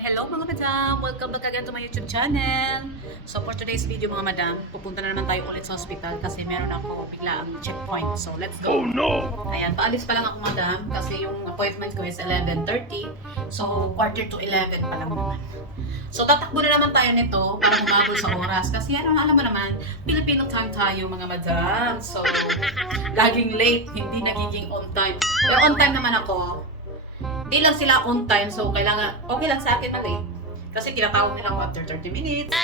hello mga madam! Welcome back again to my YouTube channel. So for today's video mga madam, pupunta na naman tayo ulit sa hospital kasi meron ako bigla ang checkpoint. So let's go! Oh no! Ayan, paalis pa lang ako madam kasi yung appointment ko is 11.30. So quarter to 11 pa lang naman. So tatakbo na naman tayo nito para humabol sa oras. Kasi ano, alam mo naman, Filipino time tayo mga madam. So laging late, hindi nagiging on time. Pero on time naman ako. Di lang sila on time, so kailangan, okay lang sa akin na late. Kasi tinatawag nila ako after 30 minutes,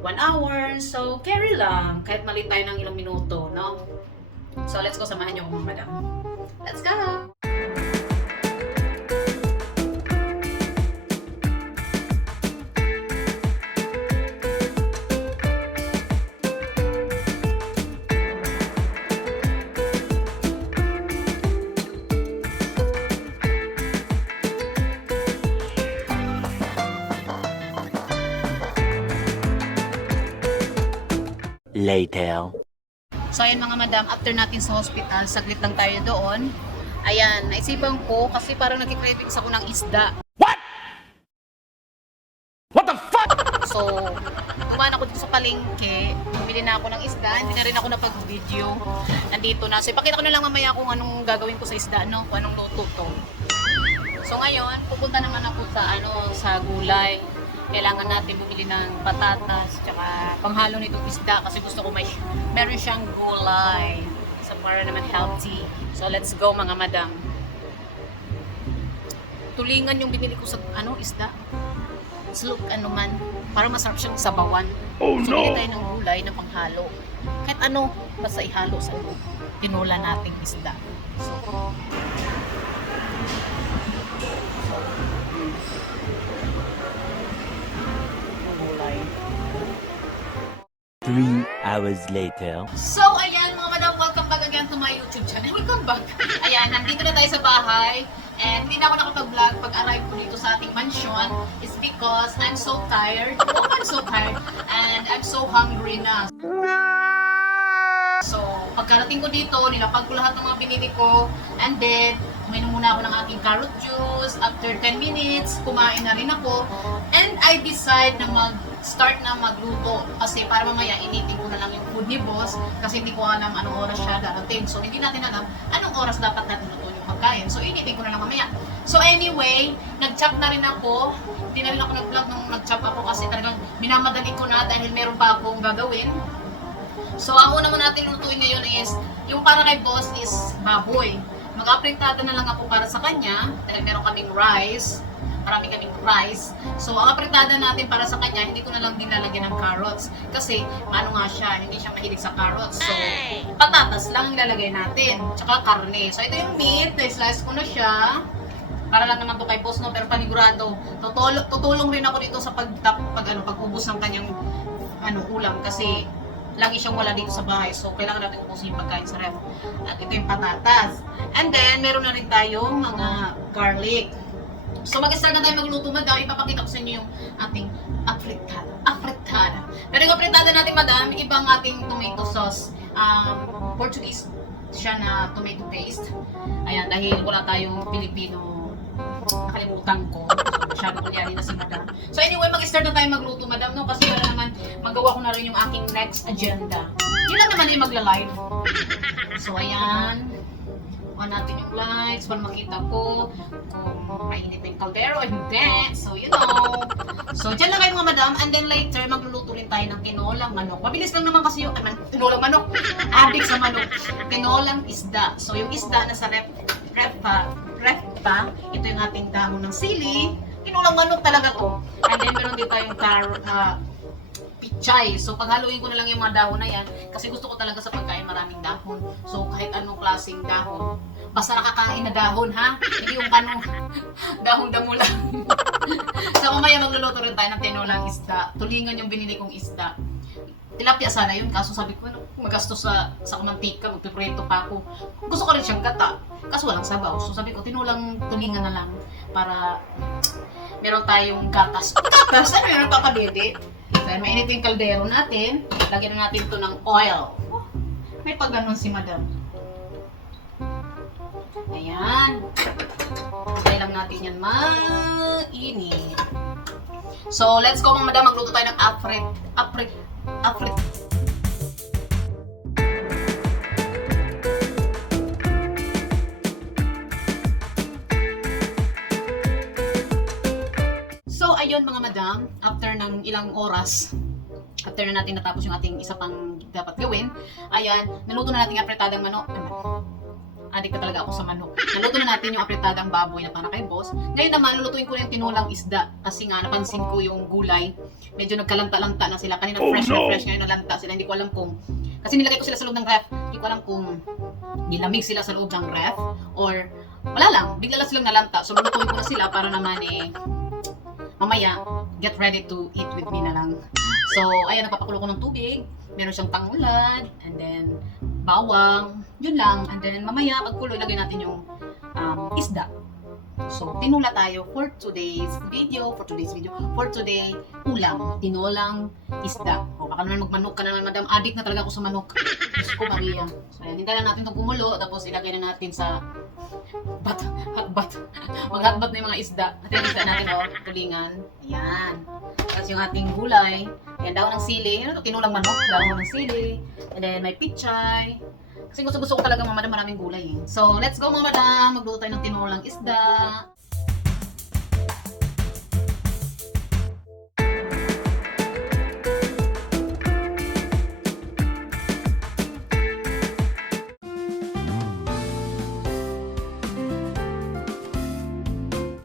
1 hour, so carry lang. Kahit mali tayo ng ilang minuto, no? So let's go, samahan niyo ako mga madam. Let's go! Later. So ayan mga madam, after natin sa hospital, saglit lang tayo doon. Ayan, naisipan ko kasi parang nagkikravings ako ng isda. What? What the fuck? So, dumaan ako dito sa palengke, bumili na ako ng isda, hindi na rin ako napag-video. Nandito na. So, ipakita ko na lang mamaya kung anong gagawin ko sa isda, no? Kung anong luto to. So, ngayon, pupunta naman ako sa, ano, sa gulay. Kailangan natin bumili ng patatas, tsaka panghalo nitong isda kasi gusto ko may, meron siyang gulay. So, para naman healthy. So, let's go mga madam. Tulingan yung binili ko sa, ano, isda slug ano man, para masarap siyang sabawan. Oh So, no! tayo ng gulay na panghalo. Kahit ano, basta ihalo sa loob. Tinula nating isda. So, hours later. So, ayan mga madam, welcome back again to my YouTube channel. Welcome back. Ayan, nandito na tayo sa bahay. And hindi na ako nakapag-vlog pag-arrive ko dito sa ating mansion is because I'm so tired. Oh, I'm so tired. And I'm so hungry na. So, pagkarating ko dito, nilapag ko lahat ng mga binili ko. And then, uminom muna ako ng aking carrot juice. After 10 minutes, kumain na rin ako. And I decide na mag-start na magluto. Kasi para mamaya, initin ko na lang yung food ni boss. Kasi hindi ko alam anong oras siya darating. So, hindi natin alam anong oras dapat natin lutuin yung pagkain. So, initin ko na lang mamaya. So, anyway, nag-chop na rin ako. Hindi na rin ako nag-vlog nung nag-chop ako kasi talagang minamadali ko na dahil meron pa akong gagawin. So, ang una mo natin lutuin ngayon is, yung para kay boss is baboy. Mag-apritada na lang ako para sa kanya, dahil meron kaming rice, marami kaming rice. So, ang apritada natin para sa kanya, hindi ko na lang dinalagyan ng carrots. Kasi, ano nga siya, hindi siya mahilig sa carrots. So, patatas lang ang lalagay natin. Tsaka karne. So, ito yung meat, na-slice ko na siya. Para lang naman to kay boss, no? Pero panigurado, tutulong, tutulong rin ako dito sa pag, pag, ano, pag-ubos ng kanyang ano, ulam. Kasi, lagi siyang wala dito sa bahay. So, kailangan natin ubusin yung pagkain sa ref. At ito yung patatas. And then, meron na rin tayong mga garlic. So, mag-start na tayo magluto, madam. Ipapakita ko sa inyo yung ating afritada. Afritada. Pero yung afritada natin, madam, ibang ating tomato sauce. Um, Portuguese siya na tomato paste. Ayan, dahil wala tayong Pilipino nakalimutan ko. Masyado kunyari na si madam. So anyway, mag-start na tayo magluto, madam, no? Kasi para naman magawa ko na rin yung aking next agenda. Yun lang naman yung magla-live. So ayan. On natin yung lights para makita ko kung mainit yung kaldero o hindi. So, you know. So, dyan lang kayo mga madam. And then later, magluluto rin tayo ng tinolang manok. Mabilis lang naman kasi yung, ano, tinolang manok. Adik sa manok. Tinolang isda. So, yung isda na sa rep, rep pa, rep pa, ito yung ating dahon ng sili. Tinolang manok talaga to. And then, meron din tayong car, uh, pichay. So, paghaluin ko na lang yung mga dahon na yan kasi gusto ko talaga sa pagkain maraming dahon. So, kahit anong klaseng dahon. Basta nakakain na dahon, ha? Hindi yung ano, dahon damo lang. so, mamaya magluluto rin tayo ng tinolang isda. Tulingan yung binili kong isda. Tilapia sana yun, kaso sabi ko, ano, magastos sa, sa mantika, magpipreto pa ako. Gusto ko rin siyang gata, kaso walang sabaw. So sabi ko, tinulang tulingan na lang para meron tayong gatas. Gatas? Ano yun? Papadede? Dahil mainit yung kaldero natin, lagyan na natin to ng oil. Oh, may pag ganun si madam. Ayan. Kaya lang natin yan mainit. So, let's go mga madam, magluto tayo ng aprit. Aprit. Aprit. Ayun mga madam, after ng ilang oras, after na natin natapos yung ating isa pang dapat gawin, ayan, naluto na natin yung apretadang manok. Adik na talaga ako sa manok. Naluto na natin yung apretadang baboy na para kay boss. Ngayon naman, lulutuin ko na yung tinulang isda. Kasi nga, napansin ko yung gulay. Medyo nagkalanta-lanta na sila. Kanina fresh na fresh, ngayon nalanta sila. Hindi ko alam kung... Kasi nilagay ko sila sa loob ng ref. Hindi ko alam kung nilamig sila sa loob ng ref or wala lang, bigla lang silang nalanta. So, lulutuin ko na sila para naman eh, mamaya, get ready to eat with me na lang. So, ayan, nagpapakulo ko ng tubig. Meron siyang tangulad, and then bawang, yun lang. And then mamaya, pagkulo, ilagay natin yung um, isda. So, tinula tayo for today's video, for today's video, for today, ulam, tinolang isda. O, baka naman magmanok ka naman, madam, addict na talaga ako sa manok. Diyos ko, Maria. So, ayan, hintayin natin itong kumulo, tapos ilagay na natin sa bat, hotbat. Mag-hotbat na yung mga isda. At yung isda natin, oh, tulingan. Ayan. Tapos yung ating gulay. Ayan, daon ng sili. Ano? Tinulang manok. Daon ng sili. And then, may pichay. Kasi gusto-gusto ko talaga mga madam maraming gulay eh. So, let's go mga madam. Magluto tayo ng tinulang isda.